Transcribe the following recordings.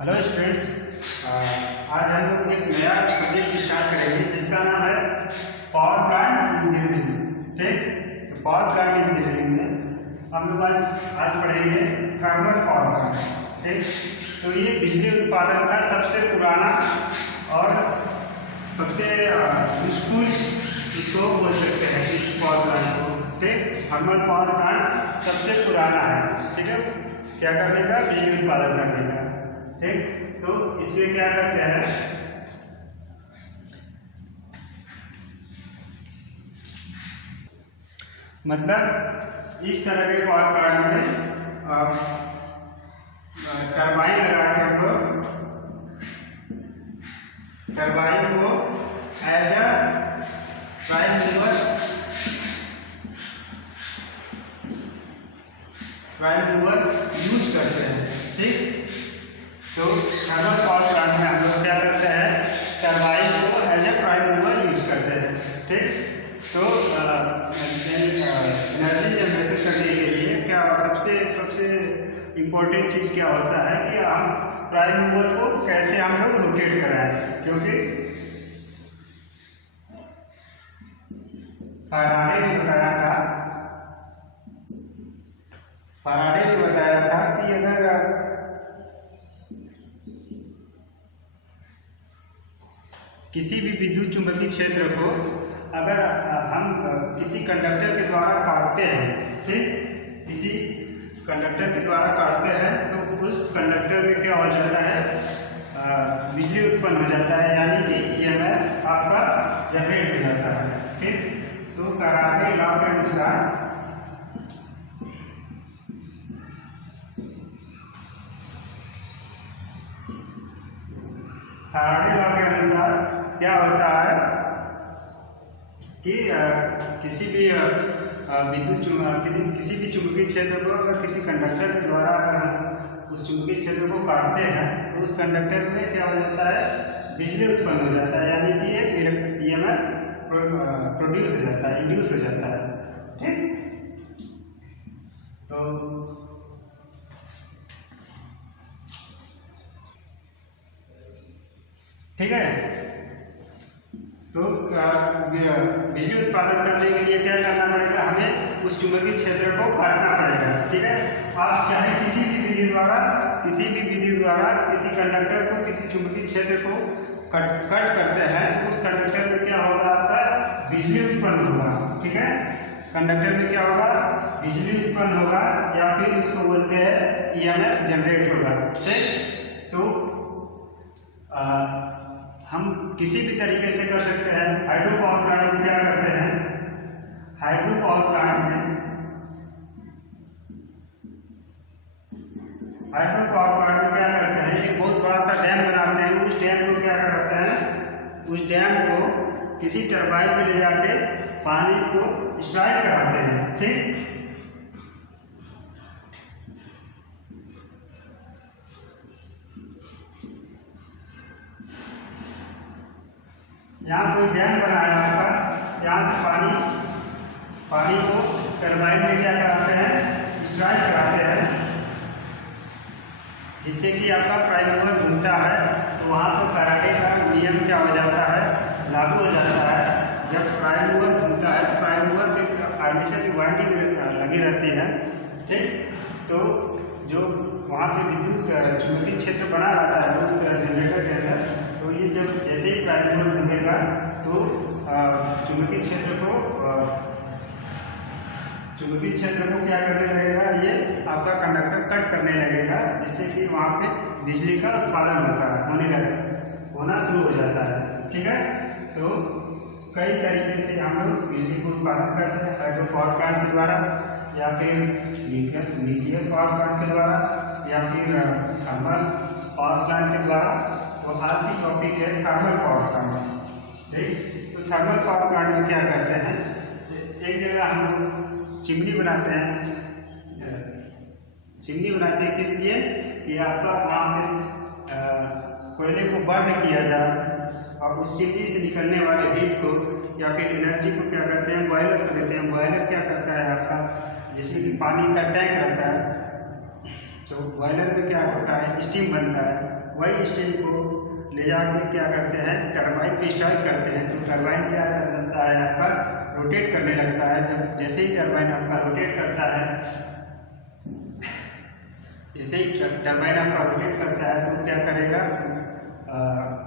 Hello students, आज हम लोग एक नया सब्जेक्ट स्टार्ट करेंगे जिसका नाम है पावर प्लांट इंजीनियरिंग। ठीक, तो पावर प्लांट इंजीनियरिंग में हम लोग आज पढ़ेंगे थर्मल पावर प्लांट। ठीक, तो ये बिजली उत्पादन का सबसे पुराना और सबसे यूजफुल इसको बोल सकते हैं, इस पावर प्लांट को। ठीक, थर्मल पावर प्लांट सबसे पुराना है। ठीक है, क्या करने का? बिजली उत्पादन करने का। ठीक, तो इसमें क्या करते हैं, मतलब इस तरह के पावर प्लांट में टरबाइन लगा के हम लोग टरबाइन को as a prime mover use करते हैं। ठीक, तो थर्मल पावर प्लांट में हम लोग क्या करते हैं, टरबाइन को as a prime mover use करते हैं। ठीक, तो एनर्जी जनरेशन करने के लिए क्या सबसे इम्पोर्टेंट चीज़ क्या होता है कि हम प्राइम मूवर को कैसे हम लोग रोटेट कराएं, क्योंकि फैराडे ने बताया था कि अगर किसी भी विद्युत चुंबकीय क्षेत्र को अगर हम किसी कंडक्टर के द्वारा काटते हैं, ठीक, किसी कंडक्टर के द्वारा काटते हैं तो उस कंडक्टर में क्या हो जाता है, बिजली उत्पन्न हो जाता है, यानी कि ईएमएफ आपका जनरेट हो जाता है। ठीक, तो फैराडे लॉ के अनुसार क्या होता है कि किसी भी किसी भी चुंबकीय क्षेत्र को अगर किसी कंडक्टर के द्वारा अगर हम उस चुंबकीय क्षेत्र को काटते हैं तो उस कंडक्टर में क्या हो जाता है, बिजली उत्पन्न हो जाता है, यानी कि एक ईएमएफ प्रोड्यूस हो जाता है, इंड्यूस हो जाता है। ठीक, तो ठीक है, तो बिजली उत्पादन करने के लिए क्या करना पड़ेगा, हमें उस चुंबकीय क्षेत्र को काटना पड़ेगा। ठीक है, आप चाहे किसी भी विधि द्वारा किसी कंडक्टर को, किसी चुंबकीय क्षेत्र को कट करते हैं तो उस कंडक्टर में क्या होगा, आपका बिजली उत्पन्न होगा। ठीक है, कंडक्टर में क्या होगा, बिजली उत्पन्न होगा, या फिर उसको बोलते हैं ईएमएफ जनरेट होगा। ठीक, तो हम किसी भी तरीके से कर सकते हैं। हाइड्रो पावर प्लांट में क्या करते हैं, हाइड्रो पावर प्लांट में क्या करते हैं, एक बहुत बड़ा सा डैम बनाते हैं। उस डैम को क्या करते हैं, उस डैम को किसी टरबाइन में ले जाके पानी को स्ट्राइक कराते हैं। ठीक, यहाँ कोई डैम बना है आपका, यहाँ से पानी को टरबाइन में क्या कराते हैं, स्ट्राइक कराते हैं, जिससे कि आपका प्राइम मूवर घूमता है। तो वहाँ पर फैराडे का नियम क्या हो जाता है, लागू हो जाता है। जब प्राइम मूवर घूमता है तो प्राइम मूवर पे आर्मेचर की वाइंडिंग लगी रहती है। ठीक, तो जो वहाँ पे विद्युत चुंबकीय क्षेत्र बना रहता है उस जनरेटर के अंदर, तो ये जब जैसे ही प्राइम मूवर घूमेगा तो चुंबकीय क्षेत्र को क्या करने लगेगा, ये आपका कंडक्टर कट करने लगेगा, जिससे कि वहाँ पे बिजली का उत्पादन होना शुरू हो जाता है। ठीक है, तो कई तरीके से हम लोग बिजली को उत्पादन करते हैं, हाइड्रो पावर प्लांट के द्वारा, या फिर न्यूक्लियर पावर प्लांट के द्वारा, या फिर थर्मल पावर प्लांट के द्वारा। तो आज की टॉपिक है थर्मल पावर प्लांट। ठीक, तो थर्मल पावर प्लांट में क्या करते हैं, एक जगह हम लोग चिमनी बनाते हैं। किस लिए, कि आपका वहाँ पे कोयले को बर्न किया जाए और उस चिमनी से निकलने वाले हीट को या फिर एनर्जी को क्या करते हैं, बॉयलर को देते हैं। बॉयलर क्या करता है आपका, जिसमें कि पानी का टैंक रहता है, तो बॉयलर में क्या होता है, स्टीम बनता है, वही स्टीम को ले जाके क्या करते हैं, टरबाइन पे स्टार्ट करते हैं। तो टरबाइन क्या करता है, आपका रोटेट करने लगता है। जब जैसे ही टरबाइन आपका रोटेट करता है, जैसे ही टरबाइन आपका रोटेट करता है तो क्या करेगा,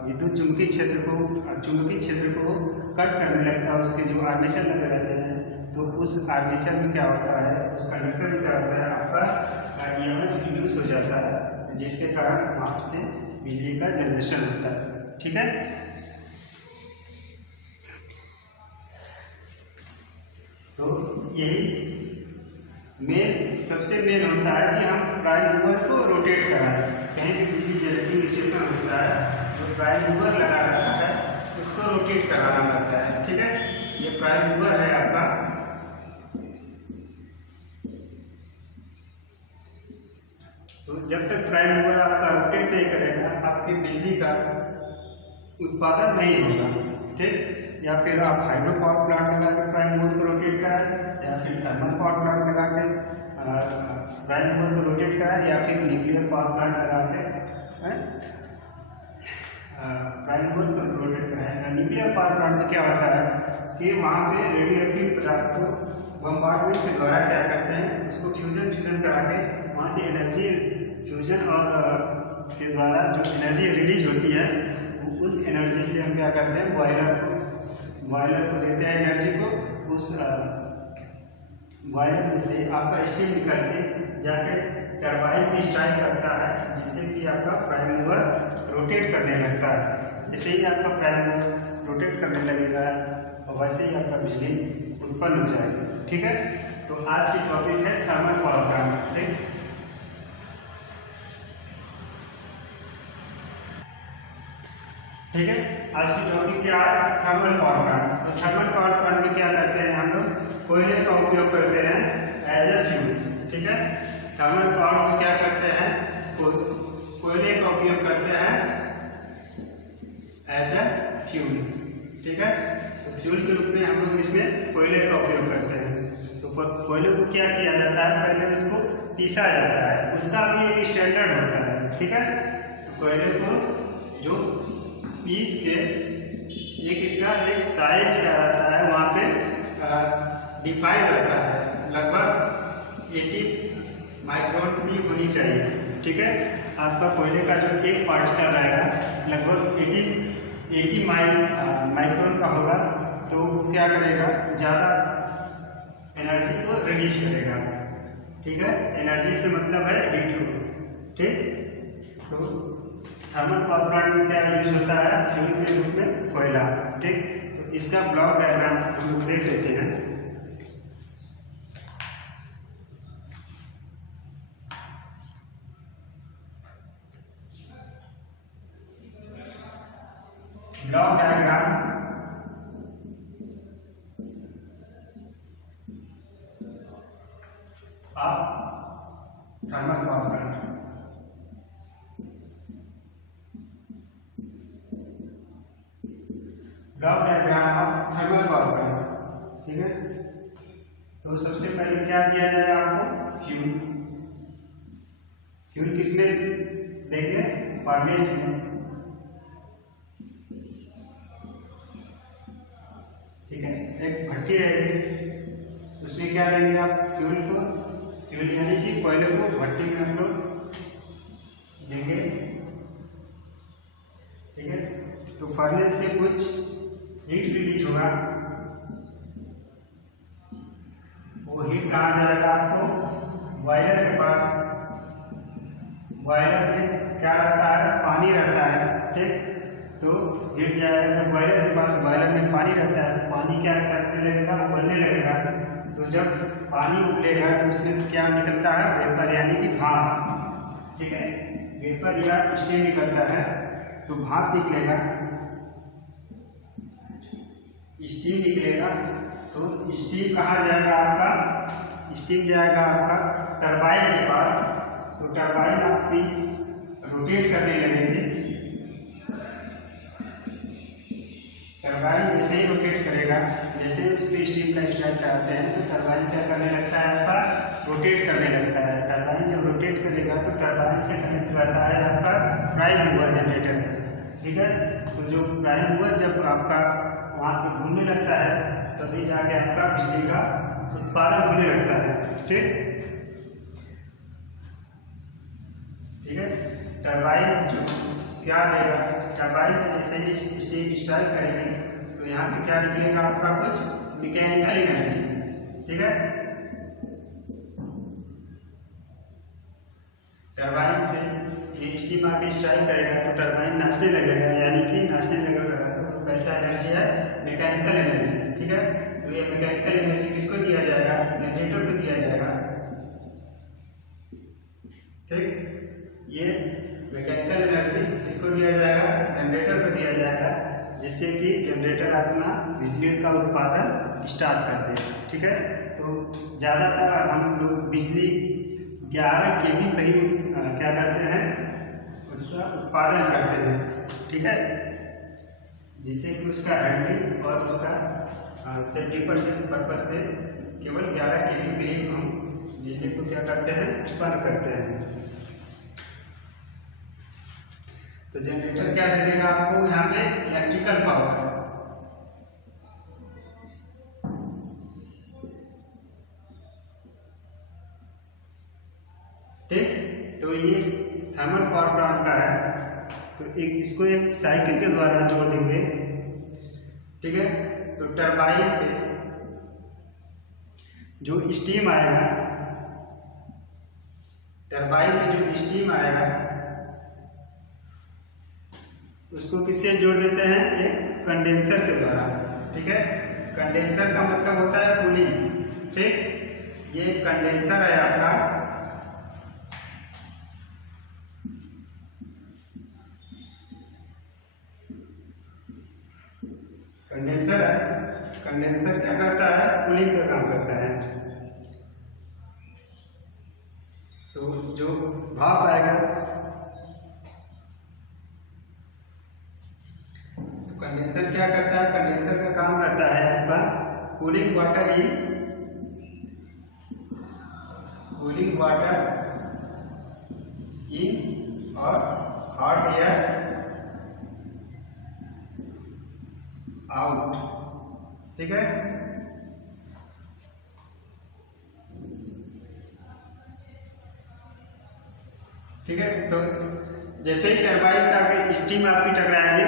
विद्युत चुंबकीय क्षेत्र को कट करने लगता है। उसके जो आर्मेचर लगे रहते हैं, तो उस आर्मेचर में क्या होता है, उस कंडक्टर में क्या होता है, आपका ईएमएफ इंड्यूस हो जाता है, जिसके कारण वहाँ से बिजली का जनरेशन होता है। ठीक है, तो यही सबसे मेन होता है कि हम प्राइम मूवर को रोटेट कराएं। कहीं भी बिजली जनरेटिंग स्टेशन होता है, जो प्राइम मूवर लगा रहता है उसको रोटेट कराना पड़ता है। ठीक है, ये प्राइम मूवर है आपका। तो जब तक प्राइम मूवर आपका रोटेट नहीं करेगा, आपकी बिजली का उत्पादन नहीं होगा। ठीक, या फिर आप हाइड्रो पावर प्लांट लगा के प्राइम मूवर को रोटेट कराएं, या फिर थर्मल पावर प्लांट लगा के प्राइम मूवर को रोटेट कराएं, या फिर न्यूक्लियर पावर प्लांट लगा के प्राइम मूवर को रोटेट कराएं। न्यूक्लियर पावर प्लांट में क्या होता है कि वहाँ पे रेडियो एक्टिव पदार्थ को बम्बार्डमेंट के द्वारा क्या करते हैं, उसको फ्यूजन करा के वहाँ से एनर्जी फ्यूजन और के द्वारा जो एनर्जी रिलीज होती है, उस एनर्जी से हम क्या करते हैं, बॉयलर को देते हैं एनर्जी को। उस बॉयलर से आपका स्टीम निकल के जाके टरबाइन में स्ट्राइक करता है, जिससे कि आपका प्राइम मूवर रोटेट करने लगता है। जैसे ही आपका प्राइम मूवर रोटेट करने लगेगा और वैसे ही आपका बिजली उत्पन्न हो जाएगी। ठीक है, तो आज की टॉपिक है थर्मल पावर प्लांट। ठीक है, आज की टॉपिक क्या है, थर्मल पावर प्लांट। तो थर्मल पावर प्लांट में क्या करते हैं हम लोग, कोयले का उपयोग करते हैं एज ए फ्यूल। ठीक है, थर्मल पावर में क्या करते हैं, कोयले का उपयोग करते हैं एज ए फ्यूल। ठीक है, तो फ्यूल के रूप में हम लोग इसमें कोयले का उपयोग करते हैं। तो कोयले को क्या किया जाता है, पहले उसको पीसा जाता है, उसका भी एक स्टैंडर्ड होता है। ठीक है, तो कोयले को जो पीस के इसका एक साइज क्या रहता है, वहाँ पे डिफाइन रहता है, लगभग 80 माइक्रोन की होनी चाहिए। ठीक है, आपका कोयले का जो एक पार्टिकल रहेगा लगभग 80 माइक्रोन का होगा, तो क्या करेगा, ज़्यादा एनर्जी को रिलीज करेगा। ठीक है, एनर्जी से मतलब है हीट को। ठीक, तो थर्मल पावर प्लांट में क्या यूज होता है, फ्यूल के रूप में कोयला। ठीक, तो इसका ब्लॉक डायग्राम हम लोग देख लेते हैं। Block diagram of thermal power plant. Block diagram of thermal power plant. ठीक है, तो सबसे पहले क्या दिया जाएगा आपको, फ्यूल। फ्यूल किसमें देंगे, फर्नेस में। ठीक है, एक भट्टी रहेगी, उसमें क्या देंगे आप, फ्यूल को, फ्यूल यानी कि कोयले को भट्टी में हम लोग देंगे। ठीक है, तो फर्नेस से कुछ हीट रिलीज होगा, वो हीट कहाँ जाएगा आपको, बॉयलर के पास। बॉयलर में क्या रहता है, पानी रहता है। ठीक, तो हीट जाएगा जब बॉयलर के पास, बॉयलर में पानी रहता है, तो पानी क्या करने लगेगा, उबलने लगेगा। तो जब पानी उबलेगा तो उसमें से क्या निकलता है, वेपर यानी कि भाप। ठीक है, वेपर या स्टीम निकलता है, तो भाप निकलेगा, स्टीम निकलेगा। तो स्टीम कहाँ जाएगा आपका, स्टीम जाएगा आपका टरबाइन के पास। तो टरबाइन आपकी रोटेट करने लगेगी। टरबाइन जैसे ही रोटेट करेगा, जैसे उस पर स्टीम का स्टार्ट कराते हैं, तो टरबाइन क्या करने लगता है, आपका रोटेट करने लगता है। टरबाइन जब रोटेट करेगा तो टरबाइन से कनेक्ट रहता है आपका प्राइम मूवर जनरेटर, ठीक है। तो जो प्राइम मूवर जब आपका वहाँ पे घूमने लगता है तभी जाके आपका बिजली का उत्पादन होने लगता है, ठीक है। टरबाइन जो क्या देगा, टरबाइन में जैसे ही स्टीम स्ट्राइक करेगी तो यहाँ से क्या निकलेगा आपका कुछ मैकेनिकल एनर्जी, ठीक है। टरबाइन से ये स्टीम आके स्ट्राइक करेगा तो टरबाइन नाचने लगेगा, यानी कि नाचने लगेगा तो कैसा एनर्जी है, मैकेनिकल एनर्जी, ठीक है। तो ये मैकेनिकल एनर्जी किसको दिया जाएगा, जनरेटर को दिया जाएगा, ठीक। ये मैकेनिकल एनर्जी किसको दिया जाएगा, जनरेटर को दिया जाएगा, जिससे कि जनरेटर अपना बिजली का उत्पादन स्टार्ट कर दे, ठीक है। तो ज़्यादातर हम लोग बिजली 11 kV पे ही क्या करते हैं, उसका उत्पादन करते हैं, ठीक है, जिससे कि उसका हैंडलिंग और उसका सेफ्टी पर्पज से केवल 11 kV पे ही हम बिजली को क्या करते हैं, उत्पन्न करते हैं। तो जनरेटर क्या दे देगा आपको यहाँ पे, इलेक्ट्रिकल पावर, ठीक। तो ये थर्मल पावर प्लांट का है, तो इसको एक साइकिल के द्वारा जोड़ देंगे, ठीक है। तो टरबाइन पे जो स्टीम आएगा, टरबाइन पे जो स्टीम आएगा उसको किससे जोड़ देते हैं, एक कंडेंसर के द्वारा, ठीक है। कंडेंसर का मतलब होता है कूलिंग, ठीक। ये कंडेंसर है आपका, कंडेंसर है, कंडेंसर क्या करता है, कूलिंग का काम करता है। तो जो भाप आएगा, तो कंडेंसर क्या करता है, कंडेंसर का काम रहता है आपका कूलिंग वाटर इन और हॉट एयर आउट, ठीक है। ठीक है, तो जैसे ही टरबाइन का स्टीम आपकी टकराएगी